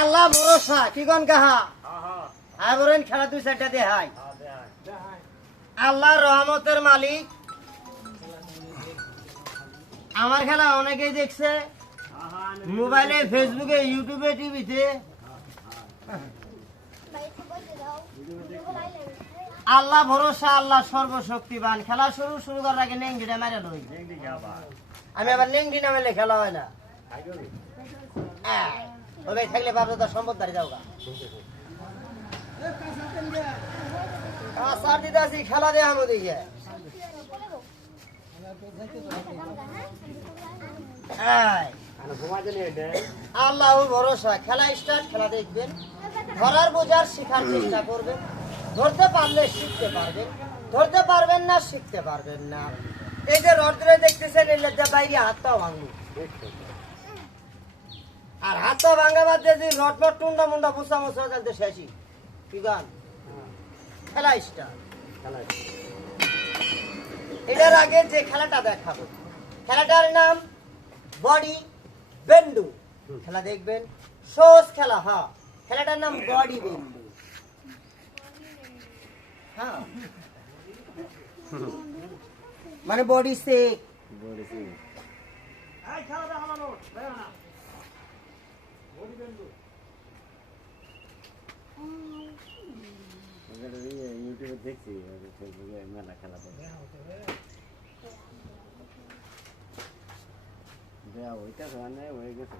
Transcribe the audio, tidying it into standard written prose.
আল্লাহ ভরসা কি গন কাহা আয় বলেন খেলা 2-4টা দেখাই আল্লাহর রহমতের মালিক আমার খেলা অনেকেই দেখছে মোবাইলে ফেসবুকে ইউটিউবে টিভিতে আল্লাহ ভরসা আল্লাহ সর্বশক্তিমান খেলা শুরু করার আগে নেংডিটা মেরে লই আমি আবার নেংডি নামে খেলা হয় না ওই থাকলে বাবু তার সম্পদদারি যাও গা সার দিতে আসি খেলা দেয় আমাদিকে আল্লাহ ভরসা খেলা স্টার্ট খেলা দেখবেন ধরার বোঝার শেখার চেষ্টা করবেন ধরতে পারলে শিখতে পারবেন ধরতে পারবেন না শিখতে পারবেন না এই যে রদ্রে দেখতেছেন এলে বাইরে হাতটাও ভাঙবে আর হাতটা ভাঙা বাদ দিয়ে যদি রটমট টুন্ডা মুন্ডা বুসা মুসা চলতে শেষই কি গান খেলা স্টার্ট এটার আগে যে খেলাটা দেখাবো খেলাটার নাম বডি বেন্ডু খেলা দেখবেন সহজ খেলা হ্যাঁ খেলাটার নাম বডি বেন্ডু হ্যাঁ মানে বডি শেক ইউটিউবে দেখছি ফেসবুকে মেলা খেলা ওইটা হয়ে গেছে